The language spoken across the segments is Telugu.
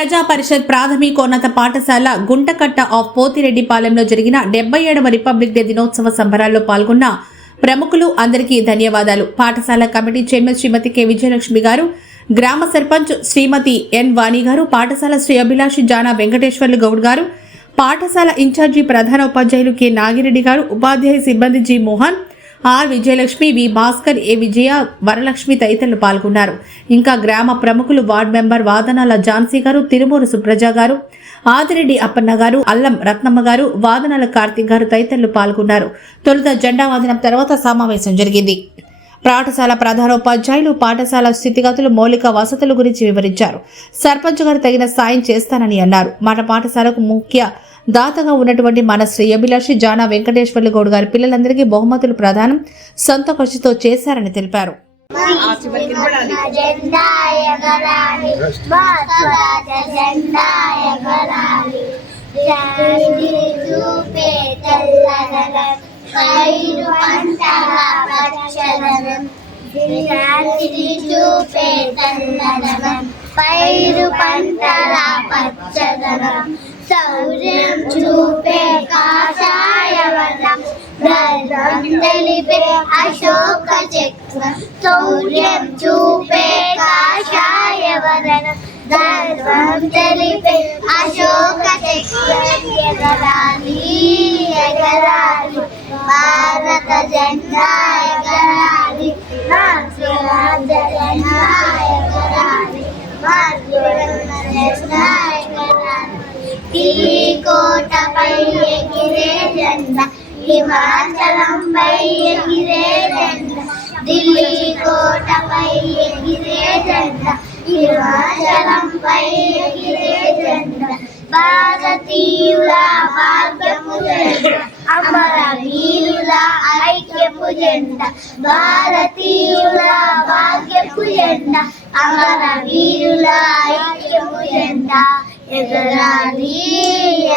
ప్రజా పరిషత్ ప్రాథమికోన్నత పాఠశాల గుంటకట్ట ఆఫ్ పోతిరెడ్డిపాలెంలో జరిగిన 77వ రిపబ్లిక్ డే దినోత్సవ సంబరాల్లో పాల్గొన్న ప్రముఖులు అందరికీ ధన్యవాదాలు. పాఠశాల కమిటీ చైర్మన్ శ్రీమతి కె విజయలక్ష్మి గారు, గ్రామ సర్పంచ్ శ్రీమతి ఎన్ వాణి గారు, పాఠశాల శ్రీ అభిలాషి జానా వెంకటేశ్వర్లు గౌడ్ గారు, పాఠశాల ఇన్ఛార్జి ప్రధాన ఉపాధ్యాయులు కె నాగిరెడ్డి గారు, ఉపాధ్యాయ సిబ్బంది జి మోహన్, ఆర్ విజయలక్ష్మి, వి భాస్కర్, ఏ విజయ, వరలక్ష్మి తదితరులు పాల్గొన్నారు. ఇంకా గ్రామ ప్రముఖులు వార్డు మెంబర్ వాదనాల ఝాన్సీ గారు, తిరుమూరు సుప్రజ గారు, ఆదిరెడ్డి అప్పన్న గారు, అల్లం రత్నమ్మ గారు, వాదనాల కార్తీక్ గారు తదితరులు పాల్గొన్నారు. తొలుత జెండా వందనం తర్వాత సమావేశం జరిగింది. పాఠశాల ప్రధానోపాధ్యాయులు పాఠశాల స్థితిగతులు, మౌలిక వసతుల గురించి వివరించారు. సర్పంచ్ గారు తగిన సాయం చేస్తానని అన్నారు. మన పాఠశాలకు ముఖ్య దాతగా ఉన్నటువంటి మన శ్రీ అభిలాషి జానా వెంకటేశ్వర్లు గౌడ్ గారి పిల్లలందరికీ బహుమతులు ప్రదానం సొంత ఖర్చుతో చేశారని తెలిపారు. పైరు పంటల పచ్చదనం, శౌర్యం చూపే కాషాయవనం, ధర్మం తెలిపే అశోక చక్రం. శౌర్యం చూపే కాషాయవనం, ధర్మం తెలిపే అశోక చక్రం. ఎగరాలి ఎగరాలి భారత జెండా, ఎగరాలి మా స్వరాజ్య జెండా, ఎగరాలి మా త్రివర్ణ జెండా, ఎగరాలి. ఢిల్లీ కోటపై ఎగిరే జెండా, హిమాచలంపై ఎగిరే జెండా, ఢిల్లీ కోటపై ఎగిరే జెండా, హిమాచలంపై ఎగిరే జెండా. భారతీయుల భాగ్యము జెండా, అమర వీరుల ఐక్యపు జెండా, భారతీయుల భాగ్యపు జెండా, అమర వీరుల ఐక్యపు జెండా. ఎగరాలి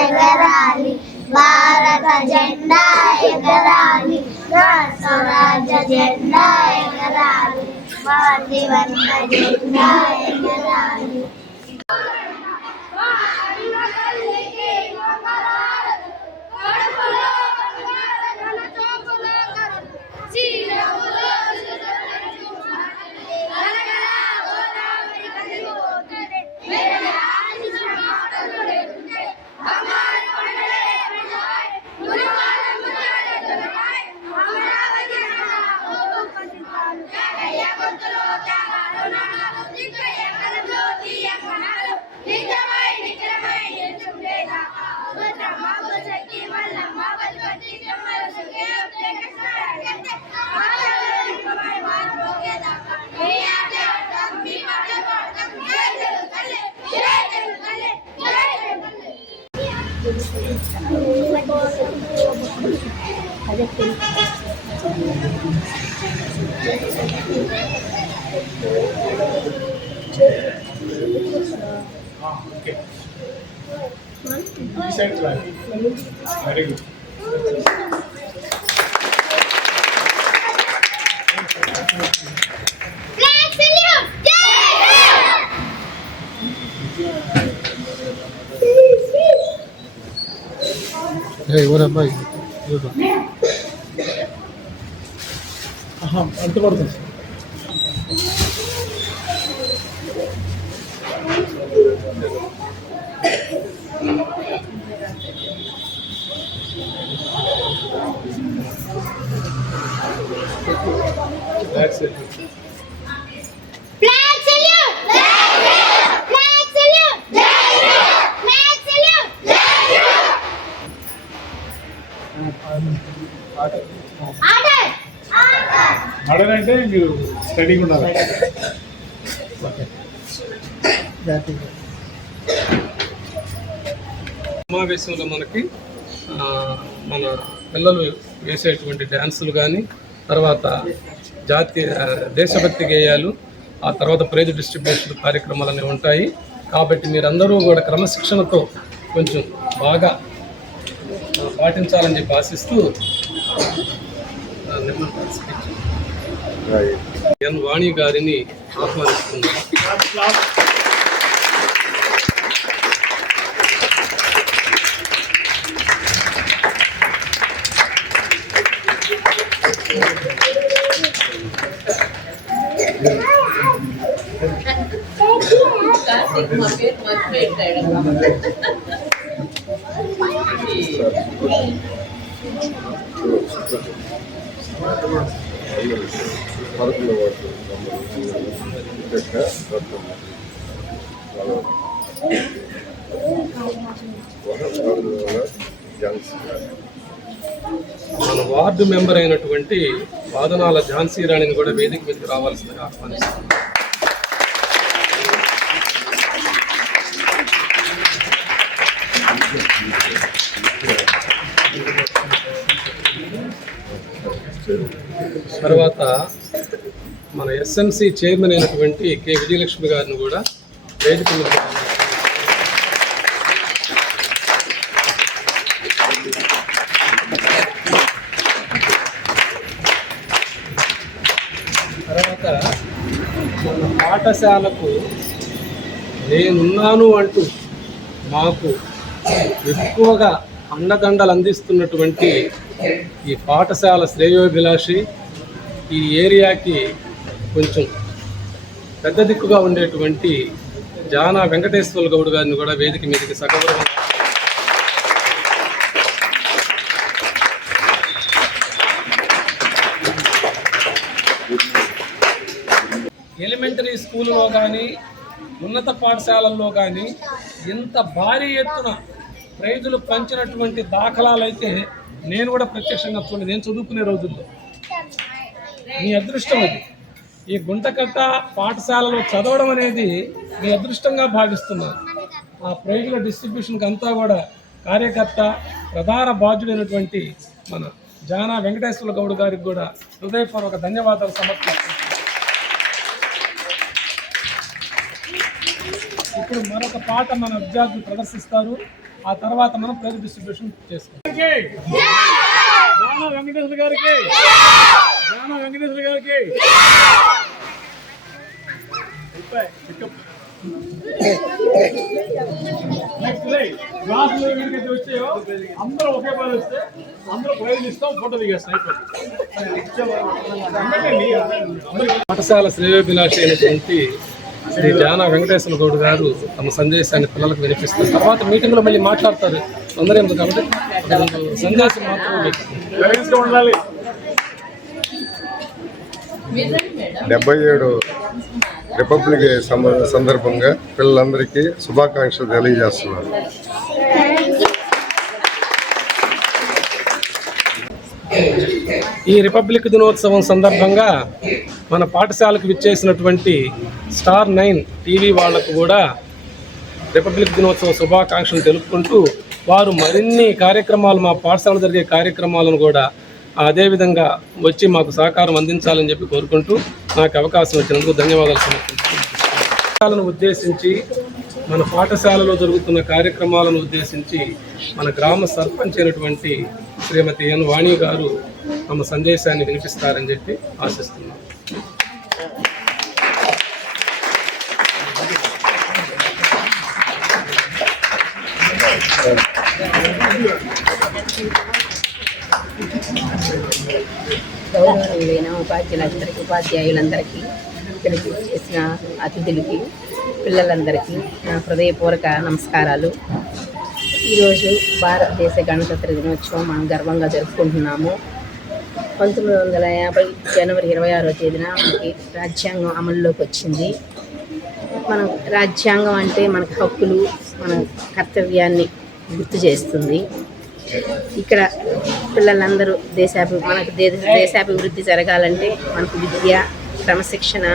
ఎగరాలి భారత జెండా, ఎగరాలి మా స్వరాజ్య జెండా, ఎగరాలి మా త్రివర్ణ జెండా, ఎగరాలి. Very good. Hey, what am I? అంత పడుతుంది. That's it. Flag salute! Flag salute! Flag salute! Order! Order అంటే మీరు స్టడీగా ఉండాలి. సమావేశంలో మనకి మన పిల్లలు వేసేటువంటి డ్యాన్సులు కానీ, తర్వాత దేశభక్తి గేయాలు, ఆ తర్వాత ప్రైజ్ డిస్ట్రిబ్యూషన్ కార్యక్రమాలు అనేవి ఉంటాయి. కాబట్టి మీరందరూ కూడా క్రమశిక్షణతో కొంచెం బాగా పాటించాలని చెప్పి ఆశిస్తూ ఎన్ వాణి గారిని ఆహ్వానిస్తున్నాను. మన వార్డు మెంబర్ అయినటువంటి వాదనాల ఝాన్సీ రాణిని కూడా వేదిక మీదకి రావాల్సిందిగా ఆహ్వానిస్తున్నాను. తర్వాత మన ఎస్ఎంసి చైర్మన్ అయినటువంటి కె విజయలక్ష్మి గారిని కూడా వేదిక మీద తర్వాత మన పాఠశాలకు నేనున్నాను అంటూ మాకు ఎక్కువగా అండదండలు అందిస్తున్నటువంటి ఈ పాఠశాల శ్రేయోభిలాషి, ఈ ఏరియాకి కొంచెం పెద్ద దిక్కుగా ఉండేటువంటి జానా వెంకటేశ్వర గౌడ్ గారిని కూడా వేదిక మీదకి సగౌరవంగా ఎలిమెంటరీ స్కూల్లో కానీ ఉన్నత పాఠశాలల్లో కానీ ఇంత భారీ ఎత్తున ప్రైజులు పంచినటువంటి దాఖలాలు అయితే నేను కూడా ప్రత్యక్షంగా చూడలేదు. నేను చదువుకునే రోజుల్లో మీ అదృష్టం అది. ఈ గుంటకట్ట పాఠశాలలో చదవడం అనేది మీ అదృష్టంగా భావిస్తున్నాను. ఆ ప్రైజుల డిస్ట్రిబ్యూషన్కి అంతా కూడా కార్యకర్త ప్రధాన బాధ్యుడైనటువంటి మన జానా వెంకటేశ్వర గౌడ్ గారికి కూడా హృదయపూర్వక ధన్యవాదాలు సమర్పిస్తున్నాను. ఇప్పుడు మరొక పాట మన విద్యార్థులు ప్రదర్శిస్తారు. ఆ తర్వాత మనం ప్రైజ్ డిస్ట్రిబ్యూషన్ చేసుకుంటాం. జానా వెంకటేశ్వర గారికి, జానా వెంకటేశ్వర గారికి క్లాసులు ఎక్కడికైతే వచ్చాయో అందరూ ఒకే పని వస్తే అందరూ ప్రైజ్ ఇస్తాం, ఫోటో దిగేస్తాం. పాఠశాల శ్రేయోభిలాషి అయినటువంటి శ్రీ జానా వెంకటేశ్వర గౌడ్ గారు తమ సందేశాన్ని పిల్లలకు వినిపిస్తారు. తర్వాత మీటింగ్లో మళ్ళీ మాట్లాడతారు అందరూ ఎందుకు కాబట్టి సందేశం మాత్రం ఉండాలి. 77 రిపబ్లిక్ సందర్భంగా పిల్లలందరికీ శుభాకాంక్షలు తెలియజేస్తున్నారు. ఈ రిపబ్లిక్ దినోత్సవం సందర్భంగా మన పాఠశాలకు విచ్చేసినటువంటి స్టార్ 9 టీవీ వాళ్లకు కూడా రిపబ్లిక్ దినోత్సవ శుభాకాంక్షలు తెలుపుకుంటూ వారు మరిన్ని కార్యక్రమాలు, మా పాఠశాల జరిగే కార్యక్రమాలను కూడా అదేవిధంగా వచ్చి మాకు సహకారం అందించాలని చెప్పి కోరుకుంటూ నాకు అవకాశం వచ్చినందుకు ధన్యవాదాలు సమర్పిస్తున్నాను. ఉద్దేశించి మన పాఠశాలలో జరుగుతున్న కార్యక్రమాలను ఉద్దేశించి మన గ్రామ సర్పంచ్ అయినటువంటి శ్రీమతి ఎన్ వాణి గారు తమ సందేశాన్ని వినిపిస్తారని చెప్పి ఆశిస్తున్నాం. గౌరవనీయులైన ఉపాధ్యాయులందరికీ, ఇక్కడికి చేసిన అతిథులకి, పిల్లలందరికీ నా హృదయపూర్వక నమస్కారాలు. ఈరోజు భారతదేశ గణతంత్ర దినోత్సవం మనం గర్వంగా జరుపుకుంటున్నాము. 1950 జనవరి 26వ తేదీన మనకి రాజ్యాంగం అమల్లోకి వచ్చింది. మనం రాజ్యాంగం అంటే మనకు హక్కులు, మన కర్తవ్యాన్ని గుర్తు చేస్తుంది. ఇక్కడ పిల్లలందరూ మనకు దేశాభివృద్ధి జరగాలంటే మనకు విద్య, క్రమశిక్షణ,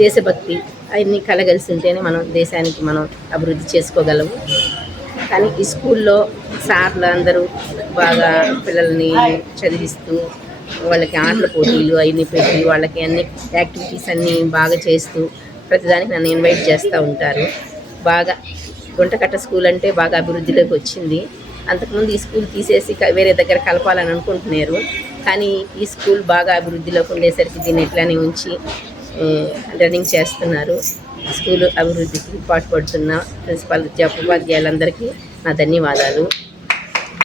దేశభక్తి అవన్నీ కలగలిసి ఉంటేనే మనం దేశానికి మనం అభివృద్ధి చేసుకోగలము. కానీ ఈ స్కూల్లో సార్లు అందరూ బాగా పిల్లల్ని చదివిస్తూ వాళ్ళకి ఆటల పోటీలు అవన్నీ పెట్టి వాళ్ళకి అన్ని యాక్టివిటీస్ అన్నీ బాగా చేస్తూ ప్రతిదానికి నన్ను ఇన్వైట్ చేస్తూ ఉంటారు. బాగా గుంటకట్ట స్కూల్ అంటే బాగా అభివృద్ధిలోకి వచ్చింది. అంతకుముందు ఈ స్కూల్ తీసేసి వేరే దగ్గర కలపాలని అనుకుంటున్నారు. కానీ ఈ స్కూల్ బాగా అభివృద్ధిలోకి ఉండేసరికి దీన్ని ఎట్లానే ఉంచి రన్నింగ్ చేస్తున్నారు. స్కూల్ అభివృద్ధికి పాటుపడుతున్న ప్రిన్సిపాల్ ఉపాధ్యాయులందరికీ నా ధన్యవాదాలు.